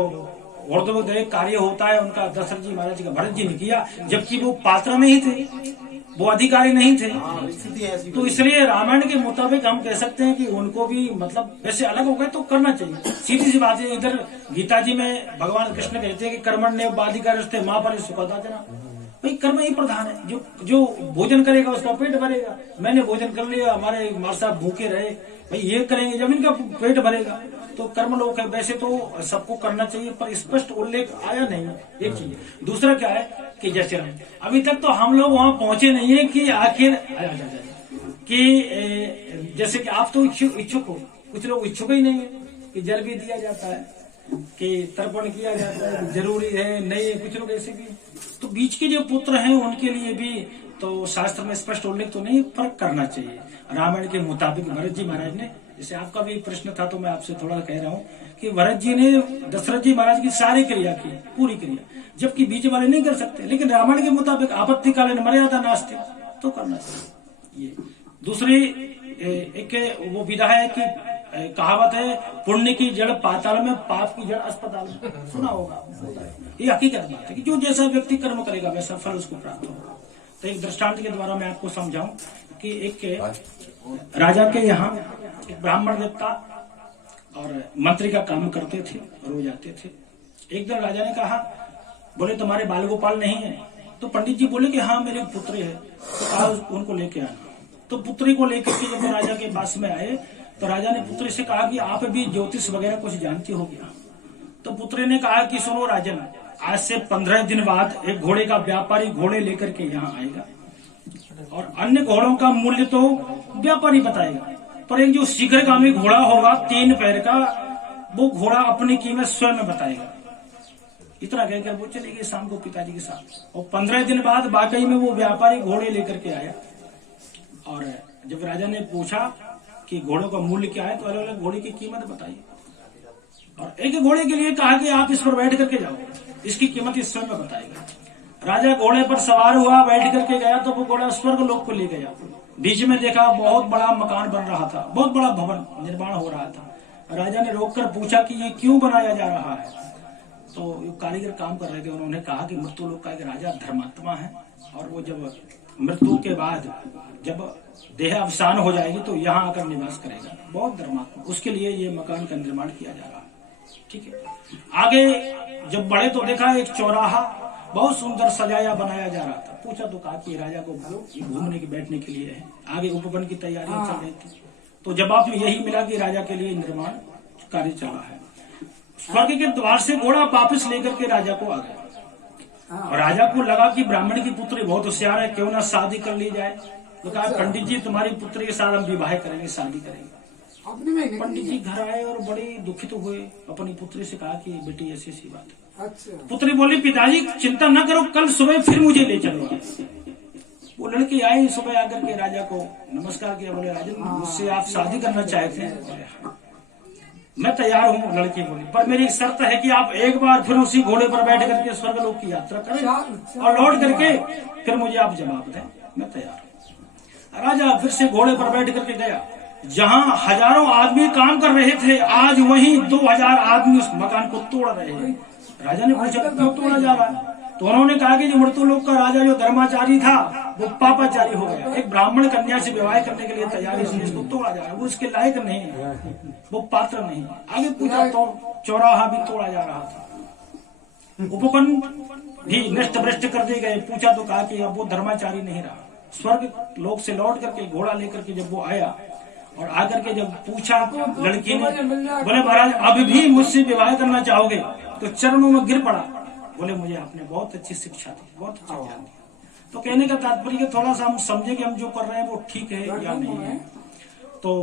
औरतोदय कार्य होता है उनका दशरथ जी महाराज का भरत जी ने किया, जबकि वो पात्र नहीं थे, वो अधिकारी नहीं थे। तो इसलिए रामायण के मुताबिक हम कह सकते हैं कि उनको भी मतलब वैसे अलग हो गए तो करना चाहिए। सीधी सी बात है, इधर गीता जी में भगवान कृष्ण कहते हैं कि कर्मण्य बाधिकार माँ पर सुखदाचना, भाई कर्म ही प्रधान है। जो भोजन करेगा उसका पेट भरेगा। मैंने भोजन कर लिया, हमारे माँ साहब भूखे रहे, भाई ये करेंगे जब इनका पेट भरेगा, तो कर्म लोग है। वैसे तो सबको करना चाहिए, पर स्पष्ट उल्लेख आया नहीं, एक चीज। दूसरा क्या है कि जैसे अभी तक तो हम लोग वहां पहुंचे नहीं है कि आखिर कि जैसे कि आप तो इच्छुक हो, कुछ लोग इच्छुक ही नहीं है कि जल भी दिया जाता है, कि तर्पण किया जाता है, जरूरी है नहीं है, कुछ लोग ऐसे भी। तो बीच के जो पुत्र हैं उनके लिए भी तो शास्त्र में स्पष्ट उल्लेख तो नहीं, पर करना चाहिए रामायण के मुताबिक। भरत जी महाराज ने, जैसे आपका भी प्रश्न था तो मैं आपसे थोड़ा कह रहा हूँ कि भरत जी ने दशरथ जी महाराज की सारी क्रिया की, पूरी क्रिया, जबकि बीच वाले नहीं कर सकते। लेकिन रामायण के मुताबिक आपत्ति कालीन मर्यादा नास्ती, तो करना चाहिए। ये दूसरी एक वो विधा है कि कहावत है, पुण्य की जड़ पाताल में, पाप की जड़ अस्पताल में, सुना होगा। ये हकीकत बात है कि जो जैसा व्यक्ति कर्म करेगा वैसा फल उसको प्राप्त होगा। तो एक दृष्टांत के द्वारा मैं आपको समझाऊं कि एक राजा के यहाँ एक ब्राह्मण देवता और मंत्री का काम करते थे, रोज आते थे। एक दिन राजा ने कहा, बोले तुम्हारे बाल गोपाल नहीं है? तो पंडित जी बोले कि हाँ मेरे पुत्री है। तो कहा उनको लेके आना। तो पुत्री को लेकर के जब राजा के पास में आए तो राजा ने पुत्री से कहा कि आप भी ज्योतिष वगैरह कुछ जानती हो क्या? तो पुत्री ने कहा कि सुनो राजन, आज से 15 दिन बाद एक घोड़े का व्यापारी घोड़े लेकर के यहाँ आएगा, और अन्य घोड़ों का मूल्य तो व्यापारी बताएगा, पर एक जो शीघ्रगामी घोड़ा होगा 3 पैर का, वो घोड़ा अपनी कीमत स्वयं बताएगा। इतना कहकर वो चले गए शाम को पिताजी के साथ। और 15 दिन बाद वाकई में वो व्यापारी घोड़े लेकर के आया, और जब राजा ने पूछा कि घोड़ों का मूल्य क्या है, तो अलग अलग घोड़े की कीमत बताई, और एक घोड़े के लिए कहा कि आप इस पर बैठ करके जाओ, इसकी कीमत इस स्वयं बताएगा। राजा घोड़े पर सवार हुआ, बैठ करके गया, तो वो घोड़ा स्वर्ग लोक को ले गया। बीच में देखा बहुत बड़ा मकान बन रहा था, बहुत बड़ा भवन निर्माण हो रहा था। राजा ने रोककर पूछा कि ये क्यों बनाया जा रहा है? तो कारीगर काम कर रहे थे, उन्होंने कहा कि मृत्यु लोक का एक राजा धर्मात्मा है, और वो जब मृत्यु के बाद जब देह अवसान हो जाएगी तो यहाँ आकर निवास करेगा, बहुत धर्मात्मा, उसके लिए ये मकान का निर्माण किया जा रहा है। ठीक है। आगे जब बढ़े तो देखा एक चौराहा, बहुत सुंदर सजाया बनाया जा रहा था। पूछा तो कहा कि राजा को घूमने के बैठने के लिए है, आगे उपवन की तैयारियां चल रही थी। तो जवाब में यही मिला कि राजा के लिए निर्माण कार्य चला है। स्वर्ग के द्वार से घोड़ा वापस लेकर के राजा को आ गया और राजा को लगा कि ब्राह्मण की पुत्री बहुत होशियार है, क्यों ना शादी कर ली जाए। तो कहा पंडित जी तुम्हारी पुत्री के साथ हम विवाह करेंगे, शादी करेंगे। पंडित जी घर आए और बड़े दुखित हुए, अपनी पुत्री से कहा कि बेटी ऐसी सी बात है। अच्छा। पुत्री बोली पिताजी चिंता न करो, कल सुबह फिर मुझे ले चलो। वो लड़की आई, सुबह आकर के राजा को नमस्कार किया, बोले राजन मुझसे आप शादी करना चाहते हैं? बोले हाँ। मैं तैयार हूँ, लड़की बोली, पर मेरी एक शर्त है कि आप एक बार फिर उसी घोड़े पर बैठ करके स्वर्गलोक की यात्रा करें और लौट करके फिर मुझे आप जवाब दें। मैं तैयार हूँ। राजा फिर से घोड़े पर बैठ करके गया। जहाँ हजारों आदमी काम कर रहे थे, आज वहीं 2000 आदमी उस मकान को तोड़ रहे हैं। राजा ने पूछा क्यों तोड़ा जा रहा है? तो उन्होंने कहा कि जो मृत्युलोक का राजा जो धर्माचारी था वो पापाचारी हो गया, एक ब्राह्मण कन्या से विवाह करने के लिए तैयार, इसलिए इसको तोड़ा जा रहा है। वो इसके लायक नहीं है, वो पात्र नहीं। आगे पूछा तो चौराहा भी तोड़ा जा रहा था, उपवन भी नष्ट भ्रष्ट कर दिए गए। पूछा तो कहा कि अब वो धर्माचारी नहीं रहा। स्वर्ग लोक से लौट करके घोड़ा लेकर के जब वो आया और आकर के जब पूछा लड़की ने, बोले महाराज अभी भी मुझसे विवाह करना चाहोगे? तो चरणों में गिर पड़ा, बोले मुझे आपने बहुत अच्छी शिक्षा दी, बहुत अच्छा ज्ञान दिया। तो कहने का तात्पर्य थोड़ा सा हम समझे कि हम जो कर रहे हैं वो ठीक है या नहीं है। तो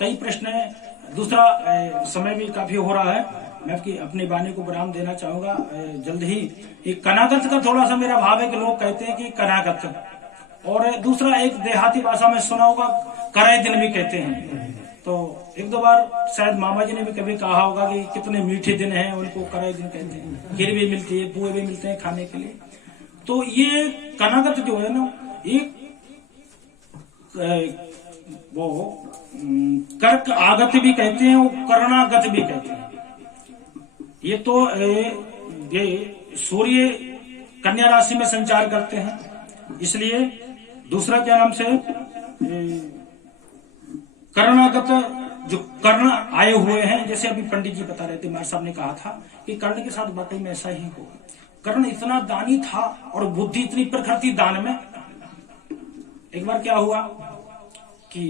कई प्रश्न है। दूसरा समय भी काफी हो रहा है, मैं अपनी वाणी को विराम देना चाहूंगा जल्द ही। एक कनागत का थोड़ा सा मेरा भाव है कि लोग कहते हैं कि कनागत, और दूसरा एक देहाती भाषा में सुना होगा कराए दिन भी कहते हैं। तो एक दो बार शायद मामा जी ने भी कभी कहा होगा कि कितने मीठे दिन हैं, उनको कराए दिन कहते हैं। खीर भी मिलती है, पुए भी मिलते हैं खाने के लिए। तो ये कनागत जो है ना, एक वो कर्क आगत भी कहते हैं, वो करणागत भी कहते हैं। ये तो ये सूर्य कन्या राशि में संचार करते हैं, इसलिए दूसरा क्या नाम से करणागत जो कर्ण आए हुए हैं। जैसे अभी पंडित जी बता रहे थे, मार साहब ने कहा था कि कर्ण के साथ वाकई में ऐसा ही हुआ। कर्ण इतना दानी था और बुद्धि इतनी प्रखर थी दान में। एक बार क्या हुआ कि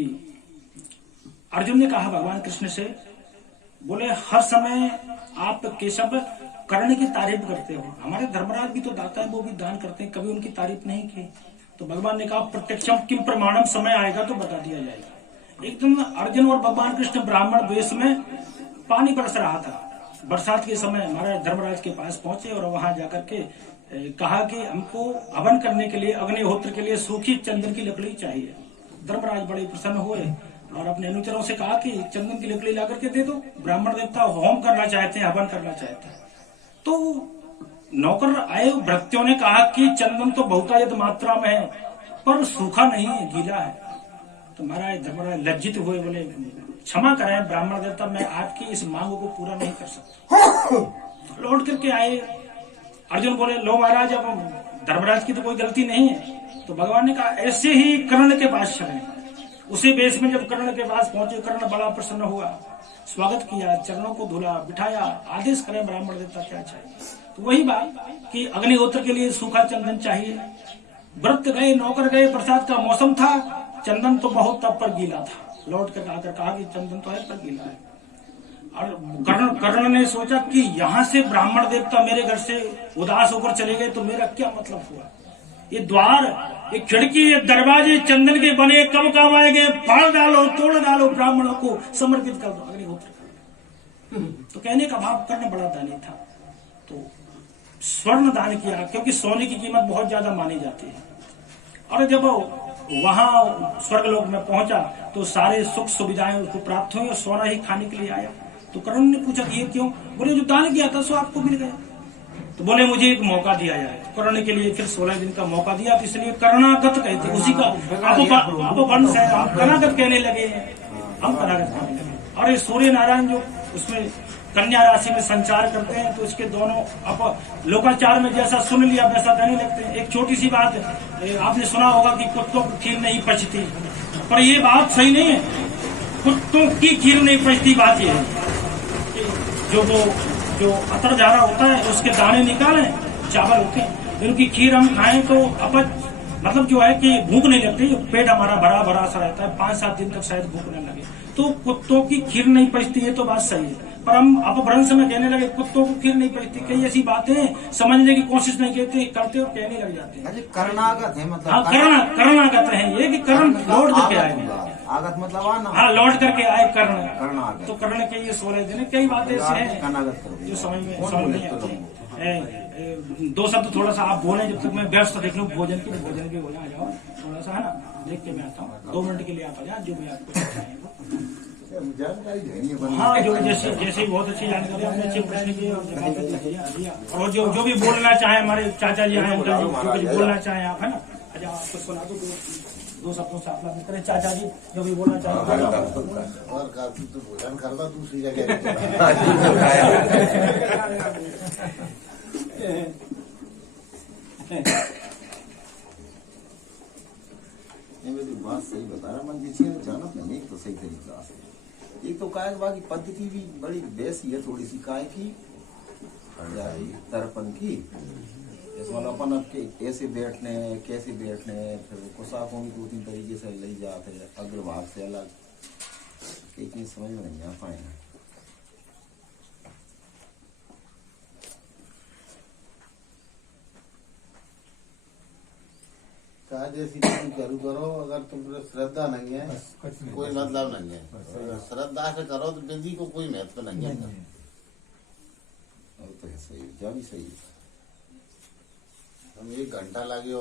अर्जुन ने कहा भगवान कृष्ण से, बोले हर समय आप केशव कर्ण की तारीफ करते हो, हमारे धर्मराज भी तो दाता है, वो भी दान करते हैं, कभी उनकी तारीफ नहीं की। तो भगवान ने कहा प्रत्यक्षम किम प्रमाणम, समय आएगा तो बता दिया जाएगा। एक दिन अर्जुन और भगवान कृष्ण ब्राह्मण वेश में पानी बरस रहा था, बरसात के समय हमारे धर्मराज के पास पहुंचे और वहां जाकर के कहा कि हमको हवन करने के लिए, अग्निहोत्र के लिए सूखी चंदन की लकड़ी चाहिए। धर्मराज बड़े प्रसन्न हुए और अपने अनुचरों से कहा कि चंदन की लकड़ी ला करके दे दो, ब्राह्मण देवता होम करना चाहते हैं, हवन करना चाहते हैं। तो नौकर आए भृत्यों ने कहा कि चंदन तो बहुतायत मात्रा में है, पर सूखा नहीं है, गीला है। तो महाराज धर्मराज लज्जित हुए, बोले क्षमा करें ब्राह्मण देवता, मैं आपकी इस मांग को पूरा नहीं कर सकता। लौट करके आए। अर्जुन बोले लो महाराज, अब धर्मराज की तो कोई गलती नहीं है। तो भगवान ने कहा ऐसे ही कर्ण के पास चले। उसी बेस में जब कर्ण के पास पहुंचे, कर्ण बड़ा प्रसन्न हुआ, स्वागत किया, चरणों को धुला, बिठाया, आदेश करें ब्राह्मण देवता क्या चाहिए। तो वही बात कि अग्निहोत्र के लिए सूखा चंदन चाहिए। व्रत गए, नौकर गए, बरसात का मौसम था, चंदन तो बहुत तब पर गीला था। लौट कर आकर कहा कि चंदन तो है पर गीला है। और कर्ण ने सोचा कि यहाँ से ब्राह्मण देवता मेरे घर से उदास होकर चले गए तो मेरा क्या मतलब हुआ। ये द्वार, ये खिड़की, ये दरवाजे चंदन के बने, कब काम आएंगे, फाड़ डालो, तोड़ डालो, ब्राह्मणों को समर्पित कर दो, अग्निहोत्र कर दो। तो कहने का भाव कर्ण बड़ा दानी था, तो स्वर्ण दान किया, क्योंकि सोने की कीमत बहुत ज्यादा मानी जाती है। और जब वहां स्वर्गलोक में पहुंचा तो सारे सुख सुविधाएं उसको प्राप्त हुई और सोना ही खाने के लिए आया। तो कर्ण ने पूछा ये क्यों? बोले जो दान किया था सो आपको मिल गया। तो बोले मुझे एक मौका दिया जाए। कर्ण के लिए फिर 16 दिन का मौका दिया, तो इसलिए कर्णागत कहते, उसी का अपवंश है, हम कर्णागत कहने लगे हैं, हम कर्णागत कहने लगे। और ये सूर्य नारायण जो उसमें कन्या राशि में संचार करते हैं, तो इसके दोनों लोकाचार में जैसा सुन लिया वैसा कहने लगते हैं। एक छोटी सी बात आपने सुना होगा कि कुत्तों की खीर नहीं पचती, पर ये बात सही नहीं है। कुत्तों की खीर नहीं पचती, बात यह है कि जो अतर जा रहा होता है उसके दाने निकालें, चावल होते हैं, दिन की खीर हम खाएं तो अपच मतलब जो है कि भूख नहीं लगती, पेट हमारा भरा भरा सा रहता है, 5-7 दिन तक शायद भूख नहीं लगे। तो कुत्तों की खीर नहीं पचती है तो बात सही है, पर हम अपभ्रंश में कहने लगे कुत्तों को खीर नहीं पचती। कई ऐसी बातें समझने की कोशिश नहीं करते और कहने लग जाते हैं। करनागत है मतलब, हाँ करणागत है ये कि कर्ण लौट करके आए, आगत मतलब आना, हाँ लौट करके आए कर्ण। करनागत तो कर्ण के ये 16 दिन, कई बातें ऐसे हैं करनागत कर जो समझ नहीं आती। दो शब्द थोड़ा सा आप बोले जब तक मैं व्यस्त देख लूँ भोजन की, भोजन भी हो जाओ थोड़ा सा, है ना, देख के मैं आता हूँ 2 मिनट के लिए आप आ जाए, जो भी आपको जानकारी देनी। हाँ जो जैसे ही बहुत अच्छी जानकारी, आपने अच्छे प्रश्न किए और जवाब दिया। और जो भी बोलना चाहे हमारे चाचा जी हैं, जो कुछ बोलना चाहें आप, है ना, अच्छा आपको सुना दो, 2 शब्दों से आप करें चाचा जी जो भी बोलना चाहें। और तो भोजन करता दूसरी जगह बात सही बता रहा मन जी, जाना नहीं तो सही तरीका से। एक तो काय बाकी पद्धति भी बड़ी बेसी है, थोड़ी सी काय की तरपन की, इसमें अपन अब ऐसे बैठने कैसे बैठने, फिर कुसाकों भी 2-3 तरीके से ले जाते हैं, अग्रभाग से अलग, कई चीज समझ में नहीं आ पाए। जैसी करो, अगर तुम श्रद्धा नहीं है कोई मतलब नहीं है, श्रद्धा से करो तो विधि को कोई महत्व नहीं है। तो सही क्या भी सही है, हम 1 घंटा लगे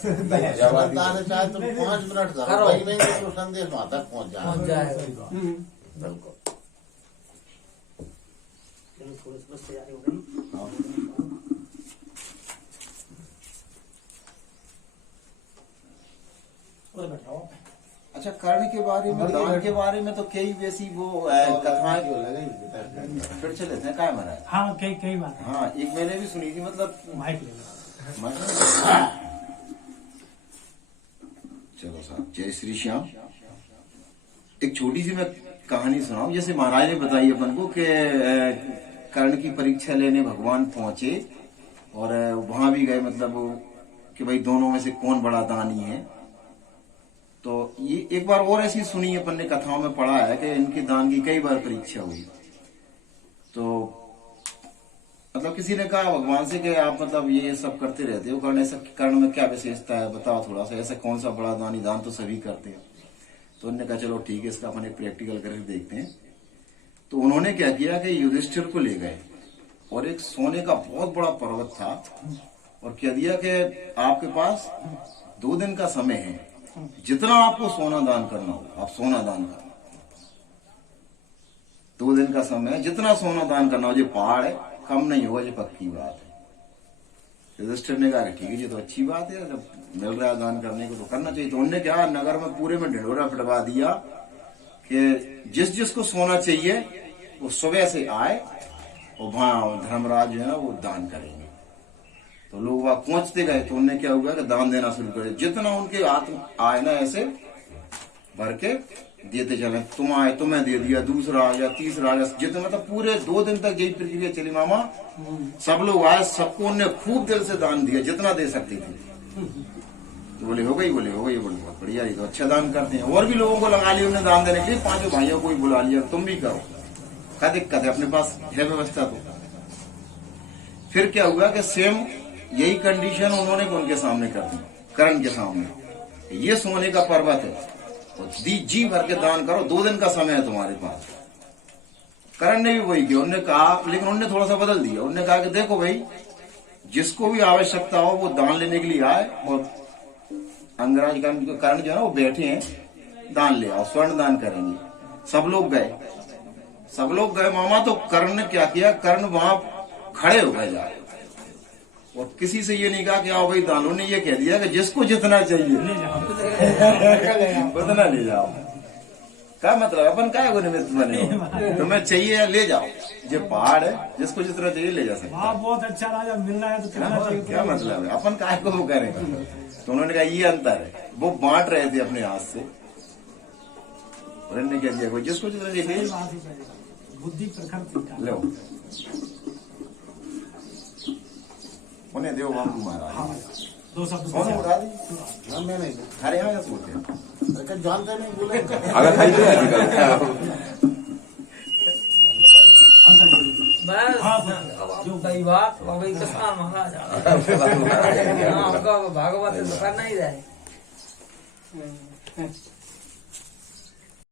श्रद्धा से चाहे तुम 5 मिनट करो, वही नहीं तो संदेश वहां तक पहुंच जाएगा। बिल्कुल अच्छा, कर्ण के बारे में, दान के बारे में तो कई वैसी वो कथाएं फिर चले थे क्या मरा है। हाँ कई बात। हाँ एक मैंने भी सुनी थी, मतलब चलो साहब, जय श्री श्याम। एक छोटी सी मैं कहानी सुनाऊं। जैसे महाराज ने बताई अपन को कि कर्ण की परीक्षा लेने भगवान पहुंचे और वहां भी गए, मतलब कि भाई दोनों में से कौन बड़ा दानी है। तो ये एक बार और ऐसी सुनी अपन ने, कथाओं में पढ़ा है कि इनके दान की कई बार परीक्षा हुई। तो मतलब किसी ने कहा भगवान से कि आप मतलब ये सब करते रहते हो, कर्ण में क्या विशेषता है बताओ थोड़ा सा, ऐसा कौन सा बड़ा दानी, दान तो सभी करते हैं। तो उन्होंने कहा चलो ठीक है, इसका अपन एक प्रैक्टिकल करके देखते हैं। तो उन्होंने क्या किया कि युधिष्ठिर को ले गए और एक सोने का बहुत बड़ा पर्वत था और कह दिया कि आपके पास 2 दिन का समय है, जितना आपको सोना दान करना हो आप सोना दान करना। 2 दिन का समय है, जितना सोना दान करना हो। ये पहाड़ है, कम नहीं होगा, ये पक्की बात है। युधिष्ठिर ने कहा ठीक है, ये तो अच्छी बात है, जब मिल रहा है दान करने को तो करना चाहिए। तो उन्होंने क्या नगर में पूरे में ढिंढोरा पिटवा दिया कि जिस जिसको सोना चाहिए वो सुबह से आए और वहां धर्मराज जो है ना वो दान करेंगे। तो लोग वहां पहुंचते गए तो उन्होंने क्या हुआ कि दान देना शुरू कर, जितना उनके हाथ आए ना ऐसे भर के देते चले। तुम आए तुम्हें दे दिया, दूसरा आ गया, तीसरा आ गया, जितना मतलब पूरे 2 दिन तक यही प्रक्रिया चली मामा। सब लोग आए, सबको उन्होंने खूब दिल से दान दिया, जितना दे सकते थे। तो बोले हो गई, बोले बहुत बढ़िया, ये तो अच्छा दान करते हैं। और भी लोगों को लगा लिया उन्हें दान देने के लिए, 5 भाइयों को ही बुला लिया, तुम भी करो, क्या दिक्कत है, अपने पास है व्यवस्था। तो फिर क्या हुआ कि सेम यही कंडीशन उन्होंने उनके सामने कर दी, कर्ण के सामने। ये सोने का पर्वत है, जी भर के दान करो, 2 दिन का समय है तुम्हारे पास। कर्ण ने भी वही किया, उन्होंने कहा, लेकिन उन्होंने थोड़ा सा बदल दिया। उन्होंने कहा कि देखो भाई, जिसको भी आवश्यकता हो वो दान लेने के लिए आए, और अंगराज कर्ण जो है ना वो बैठे हैं, दान ले आओ, स्वर्ण दान करेंगे। सब लोग गए मामा। तो कर्ण ने क्या किया, कर्ण वहां खड़े हो गए जाए और किसी से ये नहीं कहा कि आओ भाई दान। उन्होंने ये कह दिया कि जिसको जितना चाहिए उतना ले जाओ। क्या मतलब, अपन क्या निमित्त बने, तुम्हें चाहिए ले जाओ, ये पहाड़ है, जिसको जितना चाहिए ले जा सकते। बहुत अच्छा राजा मिलना है तो क्या मतलब है, अपन काय को वो करेंगे। तो उन्होंने कहा ये अंतर है, वो बांट रहे थे अपने हाथ से, उन्होंने क्या दिया, कोई जिसको जितना चाहिए बुद्धि प्रखर लो। उन्हें देव बाबू महाराज दो शब्द कौन से- उड़ा दी मैं नहीं अरे हाँ सोचते जानते नहीं बोले अगर खाई तो बस हाँ, जो गई बात हो गई किसान महाराज हमको भागवत तो करना ही रहे